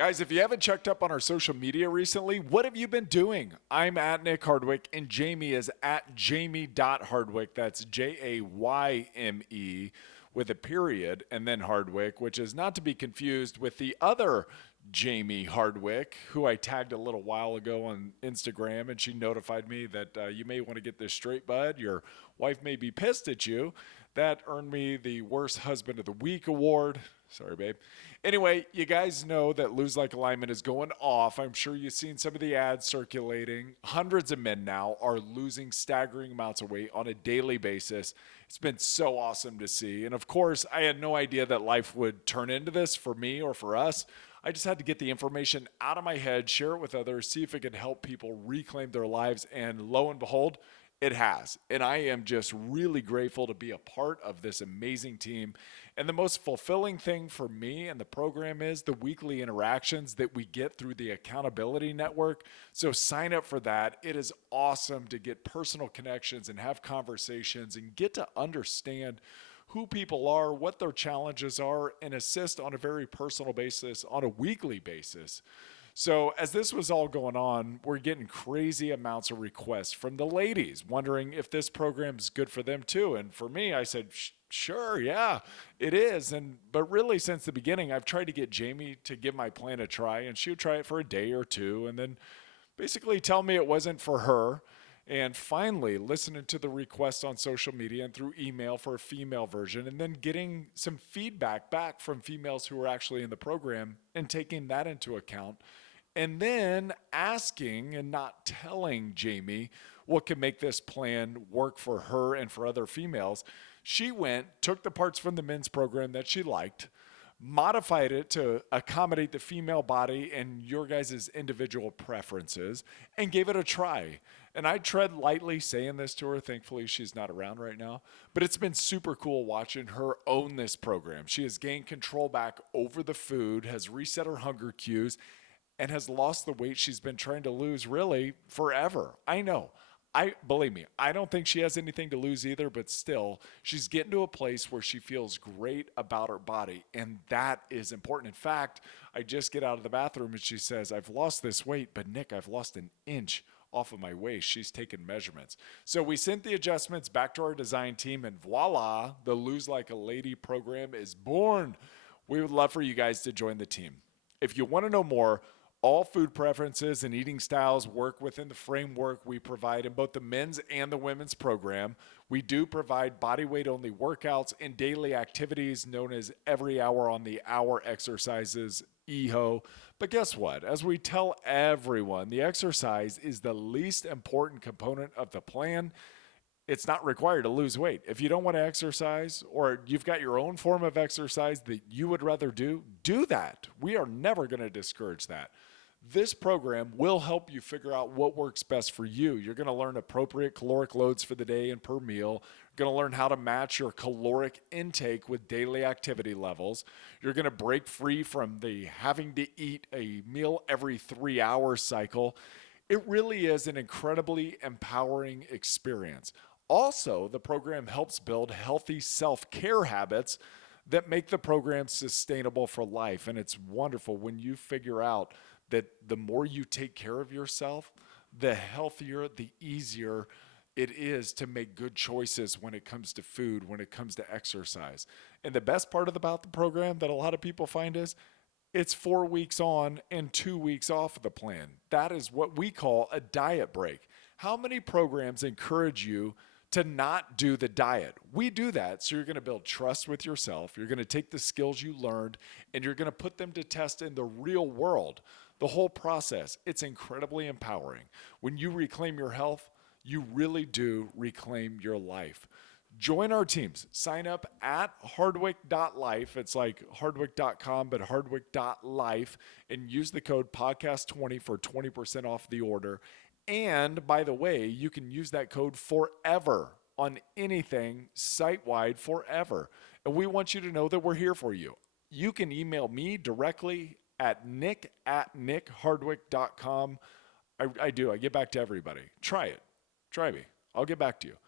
Guys, if you haven't checked up on our social media recently, what have you been doing? I'm at Nick Hardwick, and Jayme is at Jayme.Hardwick. That's Jayme with a period and then Hardwick, which is not to be confused with the other Jayme Hardwick, who I tagged a little while ago on Instagram, and she notified me that you may want to get this straight, bud. Your wife may be pissed at you. That earned me the Worst Husband of the Week award. Sorry, babe. Anyway, you guys know that Lose Like Alignment is going off. I'm sure you've seen some of the ads circulating. Hundreds of men now are losing staggering amounts of weight on a daily basis. It's been so awesome to see. And of course, I had no idea that life would turn into this for me or for us. I just had to get the information out of my head, share it with others, see if it could help people reclaim their lives. And lo and behold, it has. And I am just really grateful to be a part of this amazing team. And the most fulfilling thing for me and the program is the weekly interactions that we get through the Accountability Network. So sign up for that. It is awesome to get personal connections and have conversations and get to understand who people are, what their challenges are, and assist on a very personal basis, on a weekly basis. So as this was all going on, we're getting crazy amounts of requests from the ladies wondering if this program is good for them too. And for me, I said, sure, yeah, it is. But really since the beginning, I've tried to get Jayme to give my plan a try, and she would try it for a day or two and then basically tell me it wasn't for her. And finally, listening to the requests on social media and through email for a female version, and then getting some feedback back from females who were actually in the program and taking that into account. And then asking and not telling Jayme what can make this plan work for her and for other females. She went, took the parts from the men's program that she liked, modified it to accommodate the female body and your guys' individual preferences, and gave it a try. And I tread lightly saying this to her. Thankfully, she's not around right now. But it's been super cool watching her own this program. She has gained control back over the food, has reset her hunger cues, and has lost the weight she's been trying to lose really forever. I know. Believe me, I don't think she has anything to lose either, but still, she's getting to a place where she feels great about her body, and that is important. In fact, I just get out of the bathroom and she says, I've lost this weight, but Nick, I've lost an inch off of my waist. She's taken measurements. So we sent the adjustments back to our design team, and voila, the Lose Like a Lady program is born. We would love for you guys to join the team. If you want to know more, all food preferences and eating styles work within the framework we provide in both the men's and the women's program. We do provide body weight only workouts and daily activities known as every hour on the hour exercises, EHO. But guess what? As we tell everyone, the exercise is the least important component of the plan. It's not required to lose weight. If you don't want to exercise, or you've got your own form of exercise that you would rather do that. We are never going to discourage that. This program will help you figure out what works best for you. You're going to learn appropriate caloric loads for the day and per meal. You're going to learn how to match your caloric intake with daily activity levels. You're going to break free from the having to eat a meal every 3 hours cycle. It really is an incredibly empowering experience. Also, the program helps build healthy self-care habits that make the program sustainable for life. And it's wonderful when you figure out that the more you take care of yourself, the healthier, the easier it is to make good choices when it comes to food, when it comes to exercise. And the best part about the program that a lot of people find is it's 4 weeks on and 2 weeks off of the plan. That is what we call a diet break. How many programs encourage you to not do the diet? We do that so you're going to build trust with yourself. You're going to take the skills you learned and you're going to put them to test in the real world. The whole process, it's incredibly empowering. When you reclaim your health, you really do reclaim your life. Join our teams. Sign up at hardwick.life. It's like hardwick.com, but hardwick.life, and use the code podcast20 for 20% off the order. And by the way, you can use that code forever on anything site-wide forever. And we want you to know that we're here for you. You can email me directly at nick@nickhardwick.com. I do. I get back to everybody. Try it. Try me. I'll get back to you.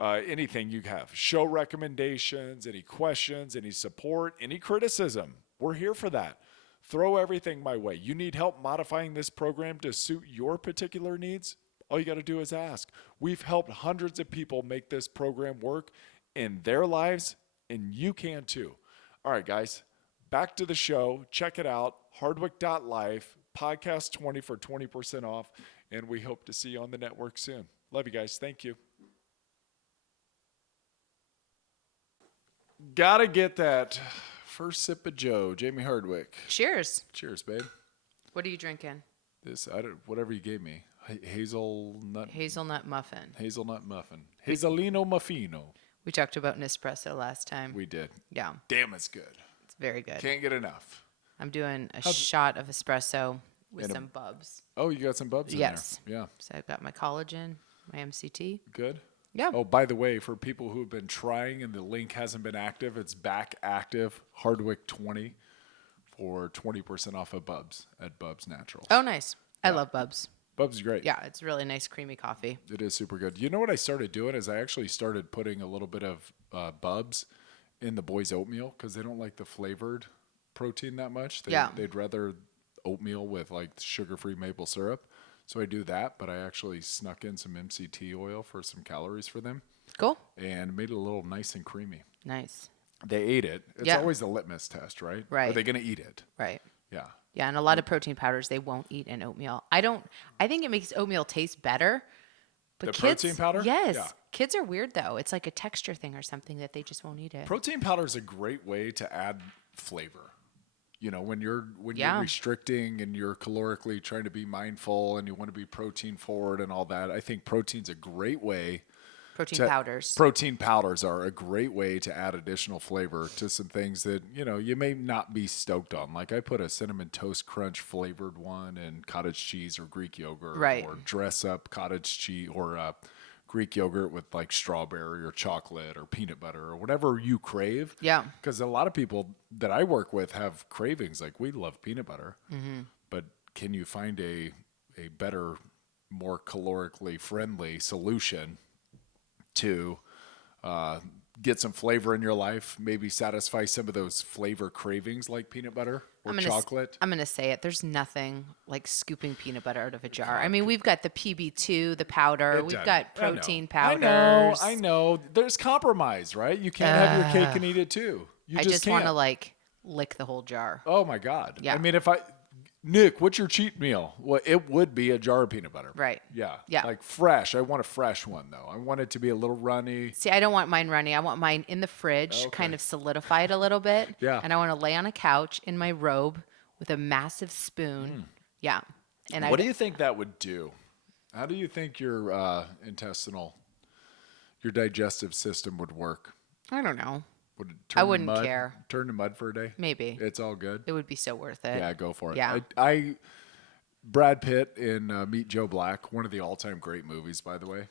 Anything you have. Show recommendations, any questions, any support, any criticism. We're here for that. throw everything my way. You need help modifying this program to suit your particular needs? All you got to do is ask. We've helped hundreds of people make this program work in their lives, and you can too. All right, guys, back to the show. Check it out, HardwickLIFE, podcast 20 for 20% off, and we hope to see you on the network soon. Love you guys. Thank you. Gotta get that first sip of Joe, Jayme Hardwick. Cheers. Cheers, babe. What are you drinking? Whatever you gave me. Hazelnut muffin. Hazelnut muffin. Hazelino muffino. We talked about Nespresso last time. We did. Yeah. Damn, it's good. It's very good. Can't get enough. I'm doing a shot of espresso with some bubs. Oh, you got some bubs in there. Yes. Yeah. So I've got my collagen, my MCT. Good. Yeah. Oh, by the way, for people who have been trying and the link hasn't been active, it's back active, Hardwick 20 for 20% off of Bubs at Bubs Naturals. Oh, nice. I love Bubs. Bubs is great. Yeah, it's really nice, creamy coffee. It is super good. You know what I started doing is I actually started putting a little bit of Bubs in the boys' oatmeal because they don't like the flavored protein that much. They'd rather oatmeal with like sugar-free maple syrup. So I do that, but I actually snuck in some MCT oil for some calories for them. Cool. And made it a little nice and creamy. Nice. They ate it. It's always the litmus test, right? Right. Are they going to eat it? Right. Yeah. Yeah, and a lot of protein powders they won't eat in oatmeal. I think it makes oatmeal taste better. But The kids, protein powder? Yes. Yeah. Kids are weird though. It's like a texture thing or something that they just won't eat it. Protein powder is a great way to add flavor. You know, when you're restricting and you're calorically trying to be mindful and you want to be protein forward and all that, I think protein's a great way. Protein powders are a great way to add additional flavor to some things that, you know, you may not be stoked on. Like I put a cinnamon toast crunch flavored one in cottage cheese or Greek yogurt, right, or dress up cottage cheese or Greek yogurt with like strawberry or chocolate or peanut butter or whatever you crave. Yeah. Because a lot of people that I work with have cravings. Like we love peanut butter, but can you find a better, more calorically friendly solution to get some flavor in your life, maybe satisfy some of those flavor cravings like peanut butter or chocolate? I'm going to say it. There's nothing like scooping peanut butter out of a jar. I mean, we've got the PB2, the powder. We've got protein powders. I know. There's compromise, right? You can't have your cake and eat it too. I just want to like lick the whole jar. Oh my God. Yeah. I mean, Nick, what's your cheat meal? Well, it would be a jar of peanut butter. Right. Yeah. Yeah. Like fresh. I want a fresh one, though. I want it to be a little runny. See, I don't want mine runny. I want mine in the fridge, kind of solidified a little bit. Yeah. And I want to lay on a couch in my robe with a massive spoon. Yeah. And what do you think that would do? How do you think your your digestive system would work? I don't know. Would it turn I wouldn't to mud? care. Turn to mud for a day? Maybe. It's all good. It would be so worth it. Yeah, go for it. Yeah. Brad Pitt in Meet Joe Black, one of the all-time great movies, by the way.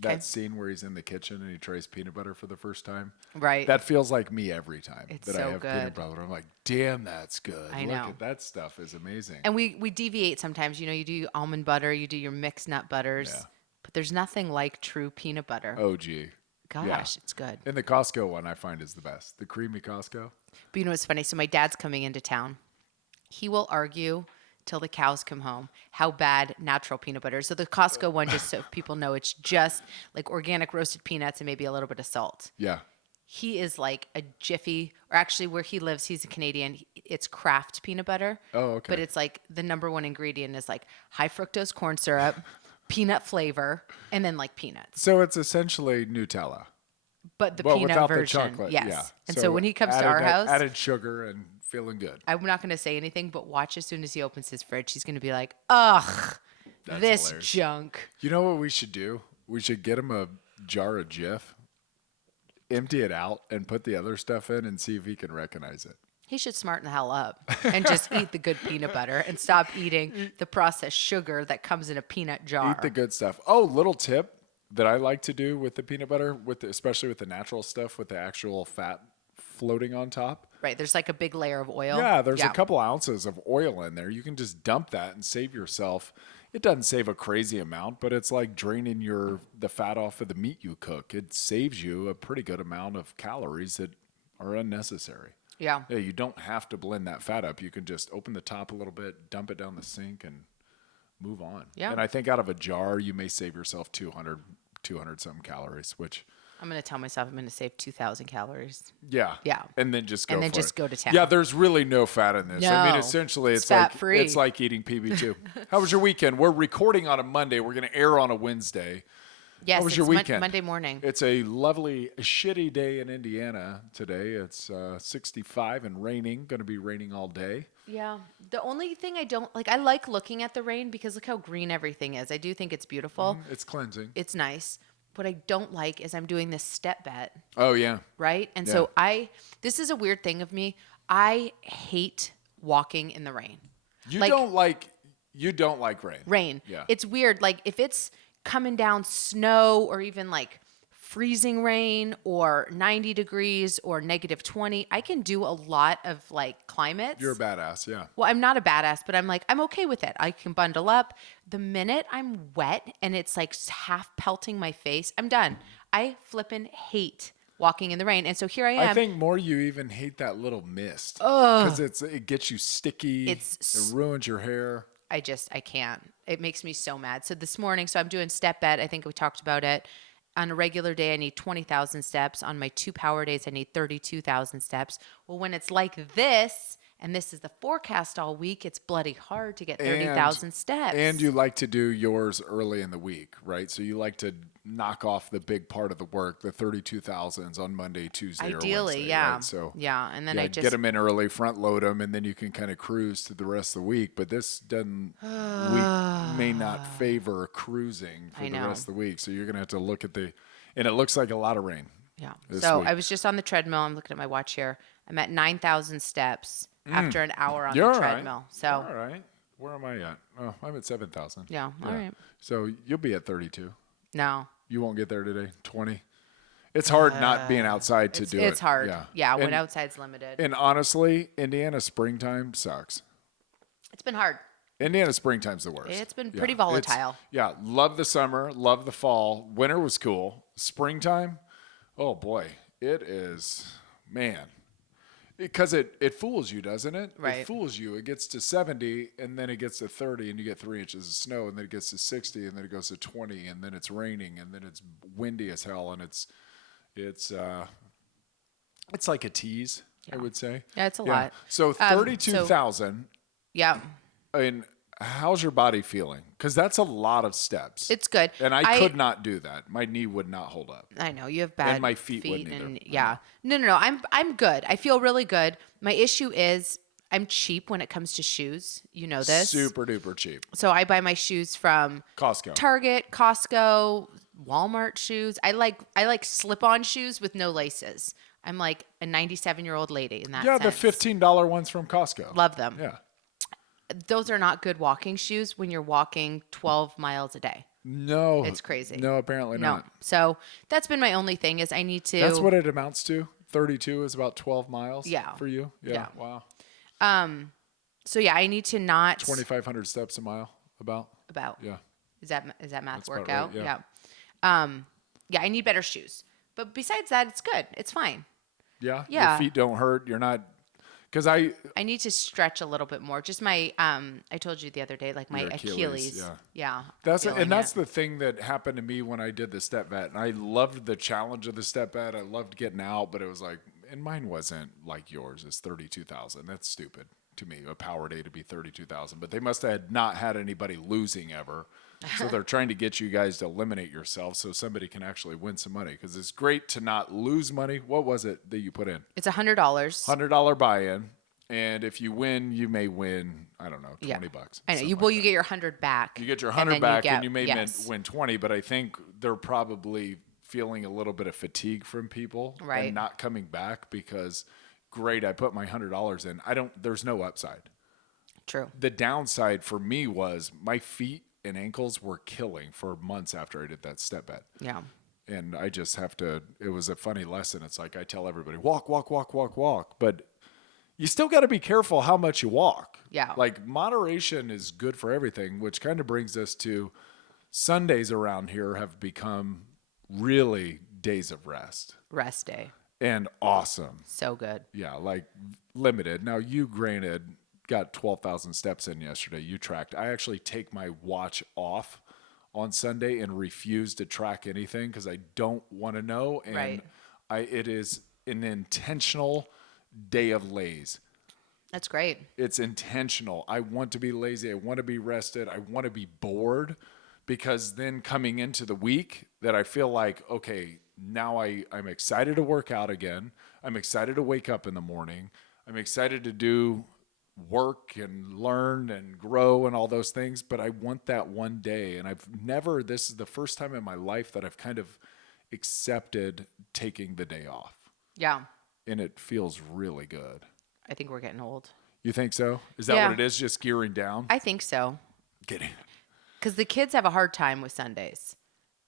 That scene where he's in the kitchen and he tries peanut butter for the first time. Right. That feels like me every time It's that so I have good. peanut butter. I'm like, damn, that's good. I Look know. at that stuff is amazing. And we deviate sometimes. You know, you do almond butter, you do your mixed nut butters. Yeah. But there's nothing like true peanut butter. OG. Gosh, it's good. And the Costco one I find is the best. The creamy Costco. But you know what's funny? So my dad's coming into town. He will argue till the cows come home how bad natural peanut butter is. So the Costco one, just so people know, it's just like organic roasted peanuts and maybe a little bit of salt. Yeah. He is like a Jiffy, or actually where he lives, he's a Canadian. It's Kraft peanut butter. Oh, okay. But it's like the number one ingredient is like high fructose corn syrup, peanut flavor, and then like peanuts. So it's essentially Nutella. But the But peanut without version. the chocolate. Yes. Yeah. And so when he comes to our house, added sugar and feeling good. I'm not going to say anything, but watch as soon as he opens his fridge, he's going to be like, ugh, That's this hilarious. junk. You know what we should do? We should get him a jar of Jif, empty it out, and put the other stuff in and see if he can recognize it. He should smarten the hell up and just eat the good peanut butter and stop eating the processed sugar that comes in a peanut jar. Eat the good stuff. Oh, little tip that I like to do with the peanut butter, especially with the natural stuff, with the actual fat floating on top. Right. There's like a big layer of oil. Yeah, there's a couple ounces of oil in there. You can just dump that and save yourself. It doesn't save a crazy amount, but it's like draining the fat off of the meat you cook. It saves you a pretty good amount of calories that are unnecessary. Yeah. Yeah, you don't have to blend that fat up. You can just open the top a little bit, dump it down the sink, and move on. Yeah. And I think out of a jar, you may save yourself 200 something calories, which I'm going to tell myself I'm going to save 2,000 calories. yeah. Yeah. And then just go And then for just it. go to town. Yeah, there's really no fat in this. I mean, No. essentially It's it's like fat-free. it's like eating PB2. How was your weekend? We're recording on a Monday. We're going to air on a Wednesday. Yes, How was it's your weekend? Monday morning. It's a lovely, shitty day in Indiana today. It's 65 and raining. Going to be raining all day. Yeah. The only thing I don't like, I like looking at the rain because look how green everything is. I do think it's beautiful. It's cleansing. It's nice. What I don't like is I'm doing this step bet, Oh, yeah. right? And so this is a weird thing of me. I hate walking in the rain. You Like- don't like rain. Rain. Yeah. It's weird. Like if it's coming down snow or even like freezing rain or 90 degrees or -20, I can do a lot of like climates. You're a badass, yeah. Well, I'm not a badass, but I'm like, I'm okay with it. I can bundle up. The minute I'm wet and it's like half pelting my face, I'm done. I flippin' hate walking in the rain. And so here I am. I think more you even hate that little mist. Because it gets you sticky. It ruins your hair. I can't. It makes me so mad. So this morning, so I'm doing step bet. I think we talked about it. On a regular day, I need 20,000 steps. On my 2 power days, I need 32,000 steps. Well, when it's like this, and this is the forecast all week, it's bloody hard to get 30,000 steps. And you like to do yours early in the week, right? So you like to knock off the big part of the work, the 32,000s on Monday, Tuesday, Ideally, or Wednesday, yeah. right? So yeah, and then I just get them in early, front load them, and then you can kind of cruise to the rest of the week. But this week may not favor cruising for the rest of the week. So you're going to have to look at and it looks like a lot of rain. Yeah. this So week. I was just on the treadmill. I'm looking at my watch here. I'm at 9,000 steps after an hour on You're the all right. treadmill. So All right. Where am I at? Oh, I'm at 7,000. yeah, all right. So you'll be at 32. No. You won't get there today. 20. It's hard not being outside to do it. It's hard. Yeah, when and, outside's limited. and honestly, Indiana springtime sucks. It's been hard. Indiana springtime's the worst. It's been pretty volatile. Love the summer, love the fall. Winter was cool. Springtime, oh boy, it is, man. Because it fools you, doesn't it? Right. It fools you. It gets to 70, and then it gets to 30, and you get 3 inches of snow, and then it gets to 60, and then it goes to 20, and then it's raining, and then it's windy as hell, and it's like a tease, I would say. Yeah, it's a lot. So 32,000. Yeah. And how's your body feeling? Because that's a lot of steps. It's good. And I could not do that. My knee would not hold up. I know you have bad And my feet wouldn't either. and yeah. No. I'm good. I feel really good. My issue is I'm cheap when it comes to shoes. You know this. Super duper cheap. So I buy my shoes from Costco. Target, Costco, Walmart shoes. I like slip-on shoes with no laces. I'm like a 97-year-old lady in that Yeah, sense. the $15 ones from Costco. Love them. Yeah. Those are not good walking shoes when you're walking 12 miles a day. No. It's crazy. No, apparently not. So that's been my only thing is I need to. That's what it amounts to. 32 is about 12 miles Yeah. for you. Yeah. Yeah. Wow. So yeah, I need to not 2,500 steps a mile about. about. Yeah. Is that math That's about work out? right, yeah. Yeah, I need better shoes. But besides that, it's good. It's fine. Yeah. Yeah. Your feet don't hurt. You're not. Because I need to stretch a little bit more. Just my I told you the other day, like my Your Achilles. Achilles, Yeah. That's feeling that's it. the thing that happened to me when I did the step vet, and I loved the challenge of the step vet. I loved getting out, but it was like, and mine wasn't like yours. It's 32,000. That's stupid to me. A power day to be 32,000, but they must have not had anybody losing ever. So they're trying to get you guys to eliminate yourself so somebody can actually win some money. Because it's great to not lose money. What was it that you put in? It's $100. $100 buy-in. And if you win, you may win, I don't know, $20. I know. something You like you get your 100 back. You get your and 100 then back, get- and you may yes. win 20. But I think they're probably feeling a little bit of fatigue from people Right. and not coming back because, great, I put my $100 in. There's no upside. True. The downside for me was my feet and ankles were killing for months after I did that step bet. Yeah. And I just have to, it was a funny lesson. It's like I tell everybody, walk, walk, walk, walk, walk. But you still got to be careful how much you walk. Yeah. Like moderation is good for everything, which kind of brings us to Sundays around here have become really days of rest. Rest day. and awesome. So good. Yeah, like limited. Now, you granted got 12,000 steps in yesterday. You tracked. I actually take my watch off on Sunday and refuse to track anything because I don't want to know. And Right. it is an intentional day of laze. That's great. It's intentional. I want to be lazy. I want to be rested. I want to be bored because then coming into the week that I feel like, okay, now I'm excited to work out again. I'm excited to wake up in the morning. I'm excited to do work and learn and grow and all those things. But I want that one day. And this is the first time in my life that I've kind of accepted taking the day off. Yeah. And it feels really good. I think we're getting old. You think so? Is that Yeah. what it is? Just gearing down? I think so. Kidding. Because the kids have a hard time with Sundays.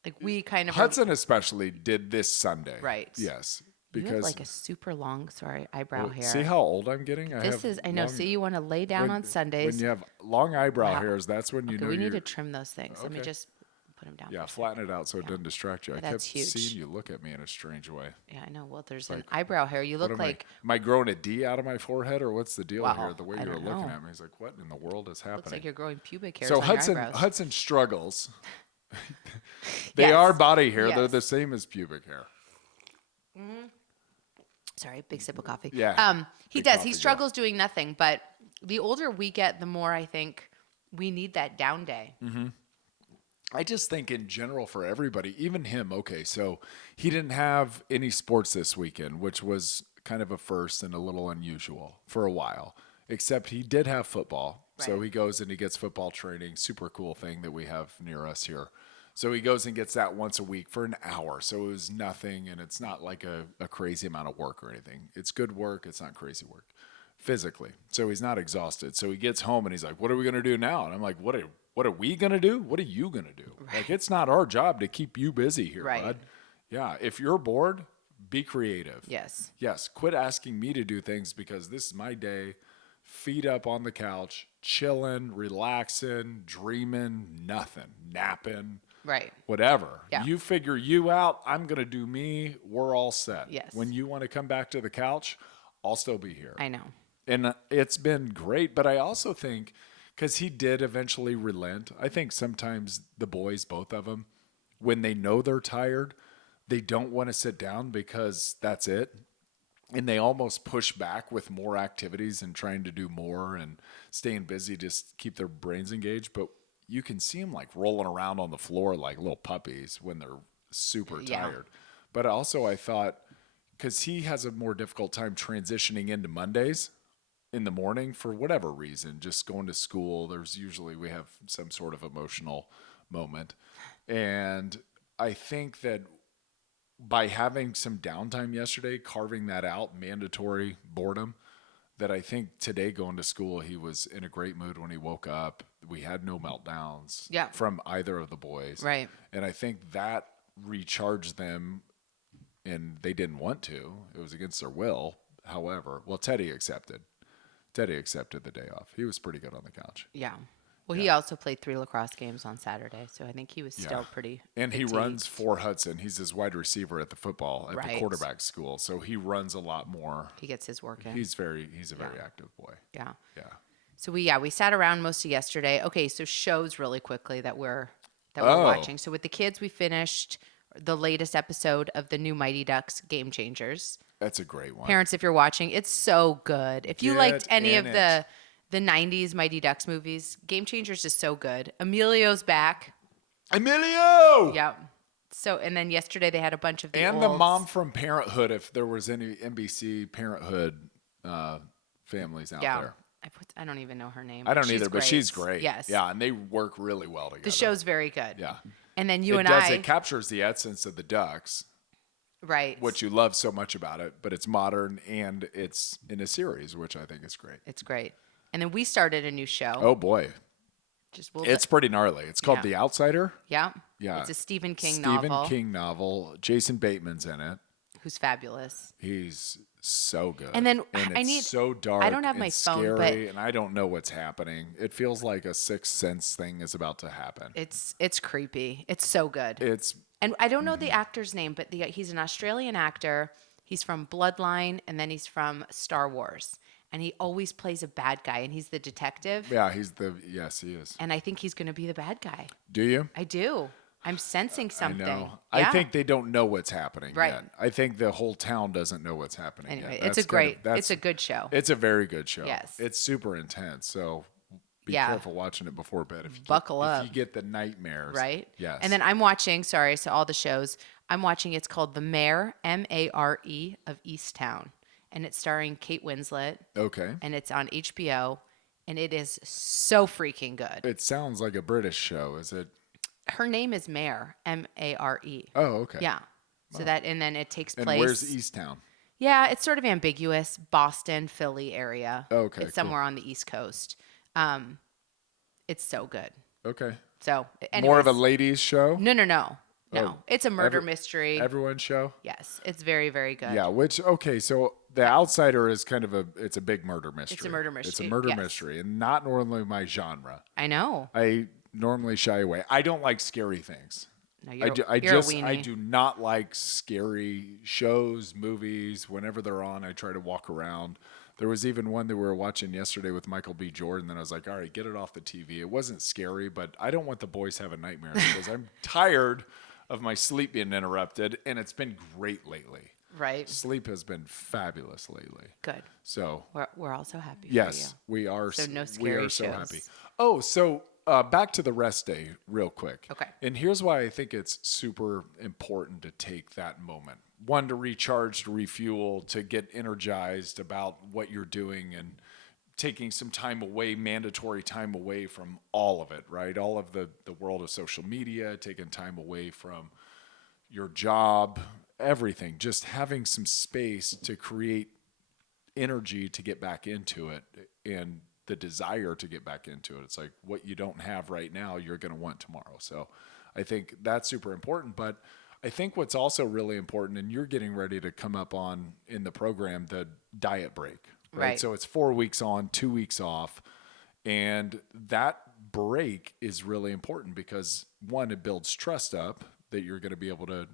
Like we kind of Hudson especially did this Sunday. Right. Yes. You have Because like a super long, eyebrow hair. see how old I'm getting? I know. See, you want to lay down on Sundays. When you have long eyebrow hairs, that's when you Okay, know we need you're... to trim those things. Let me Okay. just put them down. Yeah, flatten it out so it doesn't distract you. I That's kept huge. seeing you look at me in a strange way. Yeah, I know. Well, there's an eyebrow hair. You look like Am I growing a D out of my forehead, or what's the deal Wow, here? The way I you were don't looking know. at me, he's like, "What in the world is happening?" looks like you're growing pubic hairs So on your eyebrows. Hudson struggles. They Yes. are body hair. They're Yes. the same as pubic hair. Sorry, big sip of coffee. Yeah, He big does. coffee He girl. struggles doing nothing. But the older we get, the more I think we need that down day. I just think in general for everybody, even him, okay, so he didn't have any sports this weekend, which was kind of a first and a little unusual for a while, except he did have football. So Right. he goes and he gets football training, super cool thing that we have near us here. So he goes and gets that once a week for an hour. So it was nothing, and it's not like a crazy amount of work or anything. It's good work. It's not crazy work physically. So he's not exhausted. So he gets home and he's like, what are we going to do now? And I'm like, what are we going to do? What are you going to do? Like, it's not our job to keep you busy here, Right. bud. Yeah. If you're bored, be creative. Yes. Yes. Quit asking me to do things because this is my day. Feet up on the couch, chilling, relaxing, dreaming, nothing, napping, Right. whatever. Yeah. You figure you out. I'm going to do me. We're all set. Yes. When you want to come back to the couch, I'll still be here. I know. And it's been great. But I also think, because he did eventually relent, I think sometimes the boys, both of them, when they know they're tired, they don't want to sit down because that's it. And they almost push back with more activities and trying to do more and staying busy, just keep their brains engaged. But you can see them like rolling around on the floor like little puppies when they're super Yeah. tired. But also I thought, because he has a more difficult time transitioning into Mondays in the morning for whatever reason, just going to school. We have some sort of emotional moment. And I think that by having some downtime yesterday, carving that out, mandatory boredom, that I think today going to school, he was in a great mood when he woke up. We had no meltdowns Yeah. from either of the boys. Right. And I think that recharged them, and they didn't want to. It was against their will. However, Teddy accepted. Teddy accepted the day off. He was pretty good on the couch. Yeah. Well, he also played 3 lacrosse games on Saturday, so I think he was still pretty. And he fatigued. runs for Hudson. He's his wide receiver at the the Right. quarterback school. So he runs a lot more. He gets his work in. He's a very active boy. Yeah. Yeah. So we sat around most of yesterday. Okay, so shows really quickly that we're Oh. watching. So with the kids, we finished the latest episode of the new Mighty Ducks Game Changers. That's a great one. Parents, if you're watching, it's so good. If you liked Get any in of it. the 90s Mighty Ducks movies, Game Changers is so good. Emilio's back. Emilio! Yeah. So, and then yesterday they had a bunch of the And the olds. mom from Parenthood, if there was any NBC Parenthood families out there. I don't even know her name. I don't She's either, but great. she's great. Yes. Yeah, and they work really well together. The show's very good. Yeah. And then you and It captures the essence of the Ducks, right. which you love so much about it, but it's modern and it's in a series, which I think is great. It's great. And then we started a new show. Oh boy. It's pretty gnarly. It's called Yeah. The Outsider. Yeah. Yeah. It's a Stephen King Stephen novel. King novel. Jason Bateman's in it. Who's fabulous. He's so good. And then and I it's need- so dark. I don't have and my phone, scary, but- and I don't know what's happening. It feels like a Sixth Sense thing is about to happen. It's creepy. It's so good. It's And I don't know the actor's name, but he's an Australian actor. He's from Bloodline, and then he's from Star Wars. And he always plays a bad guy, and he's the detective. Yeah, yes, he is. And I think he's going to be the bad guy. Do you? I do. I'm sensing something. I know. Yeah. I think they don't know what's happening Right. yet. I think the whole town doesn't know what's happening Anyway, yet. it's a good show. It's a very good show. Yes. It's super intense. So be Yeah. careful watching it before bed. If you Buckle up. If you get the nightmares. Right? Yes. And then I'm watching, so all the shows, I'm watching, it's called The Mayor, Mare, of Easttown. And it's starring Kate Winslet. Okay. And it's on HBO. And it is so freaking good. It sounds like a British show. Is it? Her name is Mare, Mare. Oh, okay. Yeah. So and then it takes And place. where's Easttown? Yeah, it's sort of ambiguous. Boston, Philly area. Okay, It's somewhere on the East Coast. It's so good. Okay. So, More of a anyways. ladies show? No. Oh, It's a murder mystery. Everyone's show? Yes, it's very, very good. Yeah, so The Outsider is kind of it's a big murder mystery. It's a murder It's a mystery, murder yes. mystery, and not normally my genre. I know. I normally shy away. I don't like scary things. No, you're a a weenie. I do not like scary shows, movies. Whenever they're on, I try to walk around. There was even one that we were watching yesterday with Michael B. Jordan. Then I was like, all right, get it off the TV. It wasn't scary, but I don't want the boys having nightmares because I'm tired of my sleep being interrupted, and it's been great lately. Right. Sleep has been fabulous lately. Good. So We're also happy yes, for we are. So no we scary are so shows. happy. Oh, so back to the rest day real quick. Okay. And here's why I think it's super important to take that moment. One, to recharge, to refuel, to get energized about what you're doing, and taking some time away, mandatory time away from all of it, right? All of the world of social media, taking time away from your job, everything, just having some space to create energy to get back into it, and the desire to get back into it. It's like what you don't have right now, you're going to want tomorrow. So I think that's super important. But I think what's also really important, and you're getting ready to come up on in the program, the diet break, right? So it's 4 weeks on, 2 weeks off. And that break is really important because, one, it builds trust up that you're going to be able to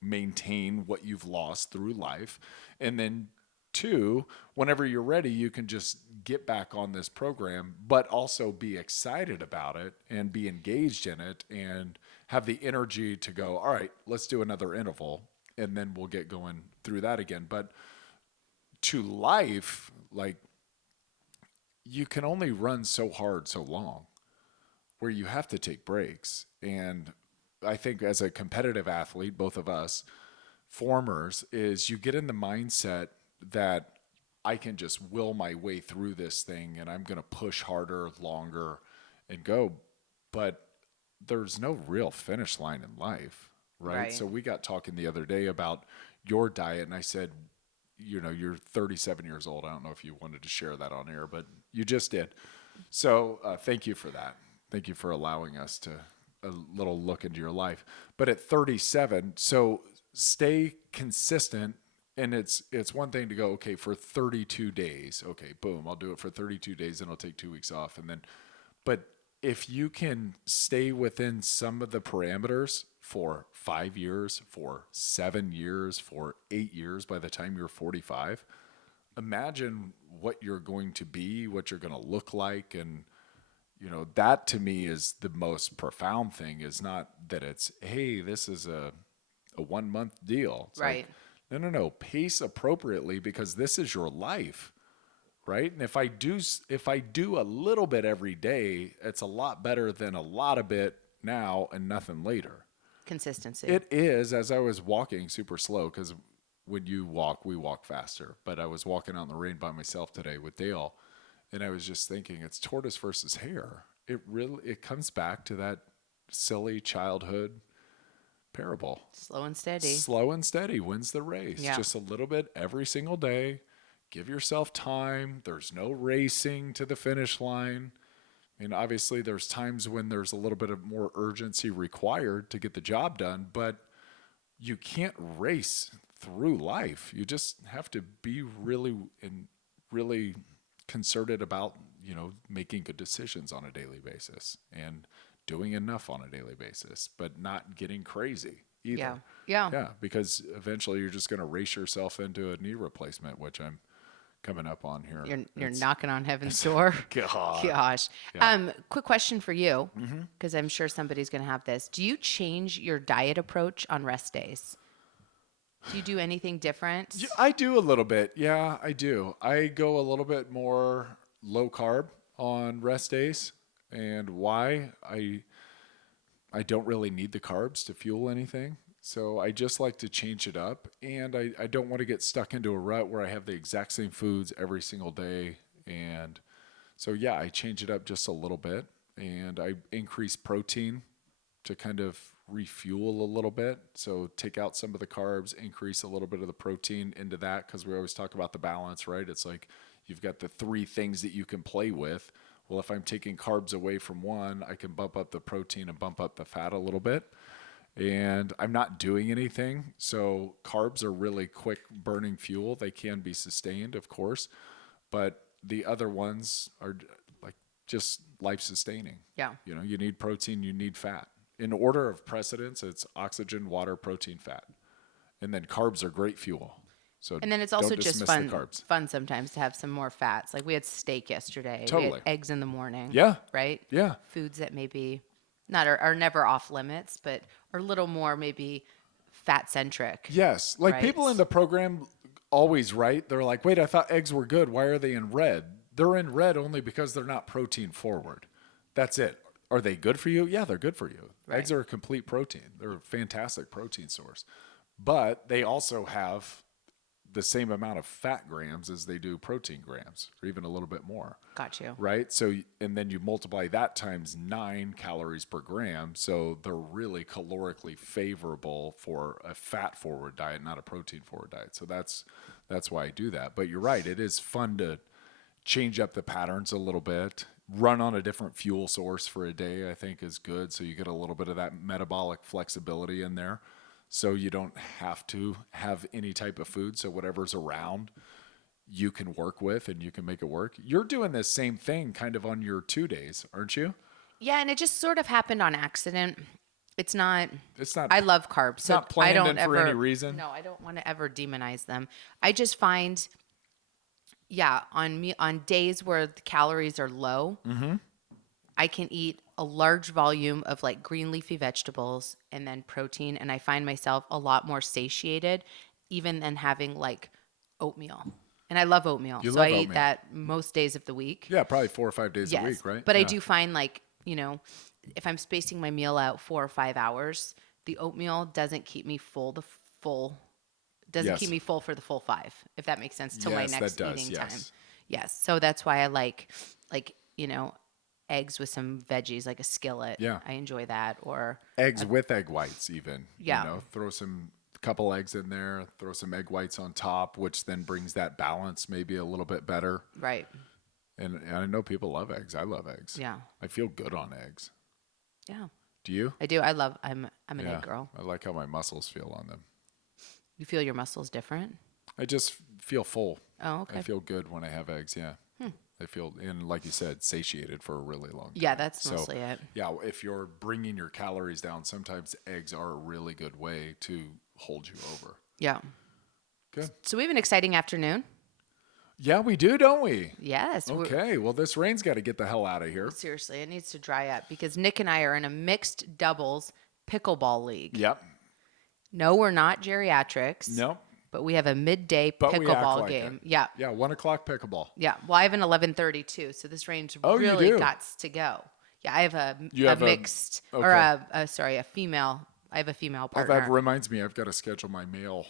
maintain what you've lost through life. And then two, whenever you're ready, you can just get back on this program, but also be excited about it and be engaged in it and have the energy to go, all right, let's do another interval, and then we'll get going through that again. But to life, like, you can only run so hard so long, where you have to take breaks. And I think as a competitive athlete, both of us, formers, is you get in the mindset that I can just will my way through this thing and I'm going to push harder, longer, and go. But there's no real finish line in life, right? So we got talking the other day about your diet, and I said, you know, you're 37 years old. I don't know if you wanted to share that on air, but you just did. So thank you for that. Thank you for allowing us to a little look into your life. But at 37, so stay consistent. And it's one thing to go, okay, for 32 days, okay, boom, I'll do it for 32 days and I'll take 2 weeks off. And then, but if you can stay within some of the parameters for 5 years, for 7 years, for 8 years, by the time you're 45, imagine what you're going to be, what you're going to look like. And, you know, that to me is the most profound thing, is not that it's, hey, this is a 1 month deal. It's right. Like, no. Pace appropriately, because this is your life, right? And if I do a little bit every day, it's a lot better than a lot of bit now and nothing later. Consistency. It is. As I was walking super slow, because when you walk, we walk faster. But I was walking out in the rain by myself today with Dale, and I was just thinking, it's tortoise versus hare. It comes back to that silly childhood parable. Slow and steady. Slow and steady wins the race. Yeah. Just a little bit every single day. Give yourself time. There's no racing to the finish line. I mean, obviously there's times when there's a little bit of more urgency required to get the job done, but you can't race through life. You just have to be really concerted about, you know, making good decisions on a daily basis and doing enough on a daily basis, but not getting crazy either. Yeah. Yeah. Yeah, because eventually you're just going to race yourself into a knee replacement, which I'm coming up on here. You're knocking on heaven's door. God. Gosh. Yeah. Quick question for you, because I'm sure somebody's going to have this. Do you change your diet approach on rest days? Do you do anything different? I do a little bit. Yeah, I do. I go a little bit more low carb on rest days. And why? I don't really need the carbs to fuel anything. So I just like to change it up. And I don't want to get stuck into a rut where I have the exact same foods every single day. And so, yeah, I change it up just a little bit. And I increase protein to kind of refuel a little bit. So take out some of the carbs, increase a little bit of the protein into that, because we always talk about the balance, right? It's like you've got the three things that you can play with. Well, if I'm taking carbs away from one, I can bump up the protein and bump up the fat a little bit. And I'm not doing anything. So carbs are really quick burning fuel. They can be sustained, of course, but the other ones are like just life sustaining. Yeah. You know, you need protein, you need fat. In order of precedence, it's oxygen, water, protein, fat. And then carbs are great fuel. So And then it's also don't just dismiss fun sometimes to have some more fats. Like we had steak yesterday. We Totally. had eggs in the morning. Yeah. Right? Yeah. Foods that maybe are never off limits, but are a little more maybe fat centric. Yes. Like Right. people in the program always write, they're like, wait, I thought eggs were good. Why are they in red? They're in red only because they're not protein forward. That's it. Are they good for you? Yeah, they're good for you. Right. Eggs are a complete protein. They're a fantastic protein source. But they also have the same amount of fat grams as they do protein grams, or even a little bit more. Got you. Right? So, and then you multiply that times 9 calories per gram. So they're really calorically favorable for a fat forward diet, not a protein forward diet. So that's why I do that. But you're right. It is fun to change up the patterns a little bit. Run on a different fuel source for a day, I think is good. So you get a little bit of that metabolic flexibility in there. So you don't have to have any type of food. So whatever's around, you can work with and you can make it work. You're doing this same thing kind of on your 2 days, aren't you? Yeah, and it just sort of happened on accident. It's not. It's not. I love carbs. It's not planned I don't in ever, for any reason. No, I don't want to ever demonize them. I just find, on days where the calories are low, I can eat a large volume of like green leafy vegetables and then protein, and I find myself a lot more satiated, even than having like oatmeal. And I love oatmeal, You so love I eat oatmeal. that most days of the week. Yeah, probably 4 or 5 days Yes, a week, right? but I Yeah. do find like, if I'm spacing my meal out 4 or 5 hours, the oatmeal doesn't keep me full Yes. keep me full for the full 5, if that makes sense, till my Yes, that next does, eating yes. time. Yes. So that's why I like, eggs with some veggies, like a skillet. Yeah. I enjoy that. Or Eggs with egg whites even. Yeah. You know, throw some couple eggs in there, throw some egg whites on top, which then brings that balance maybe a little bit better. right. And I know people love eggs. I love eggs. Yeah. I feel good on eggs. Yeah. Do you? I do. I'm an egg girl. I like how my muscles feel on them. You feel your muscles different? I just feel full. Oh, okay. I feel good when I have eggs, yeah. I feel, and like you said, satiated for a really long time. Yeah, that's mostly it. Yeah, if you're bringing your calories down, sometimes eggs are a really good way to hold you over. Yeah. Good. So we have an exciting afternoon. Yeah, we do, don't we? Yes. Okay, well, this rain's got to get the hell out of here. Seriously, it needs to dry up because Nick and I are in a mixed doubles pickleball league. Yep. No, we're not geriatrics. Nope. But we have a midday But we act pickleball like game. it. Yeah. Yeah, 1 o'clock pickleball. Yeah. Well, I have an 11:30 too, so this range Oh, you really do? gots to go. Yeah, I have You have a- mixed or a female. I have a female Oh, partner. that reminds me, I've got to schedule my male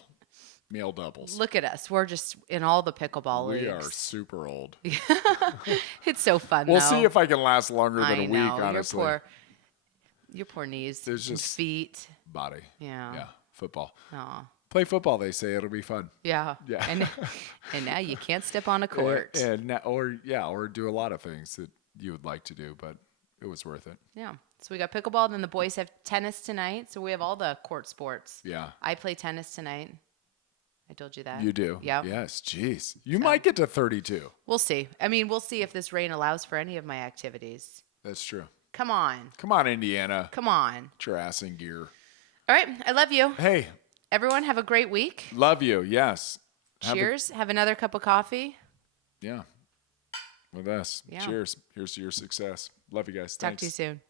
doubles. Look at us. We're just in all the pickleball We leagues. are super old. It's so fun We'll though. see if I can last longer than I a week, know. honestly. Your poor knees There's and just- feet. Body. Yeah. Yeah, football. Aw. Play football, they say. It'll be fun. Yeah. Yeah. And now you can't step on a court. Or do a lot of things that you would like to do, but it was worth it. Yeah. So we got pickleball, and then the boys have tennis tonight. So we have all the court sports. Yeah. I play tennis tonight. I told you that. You do? Yeah. Yes. Jeez. You might get to 32. We'll see. I mean, we'll see if this rain allows for any of my activities. That's true. Come on. Come on, Indiana. Come on. Get your ass in gear. All right. I love you. Hey, Everyone have a great week. love you. Yes. Cheers. Have another cup of coffee. Yeah. With us. Yeah. Cheers. Here's to your success. Love you guys. Talk Thanks. to you soon.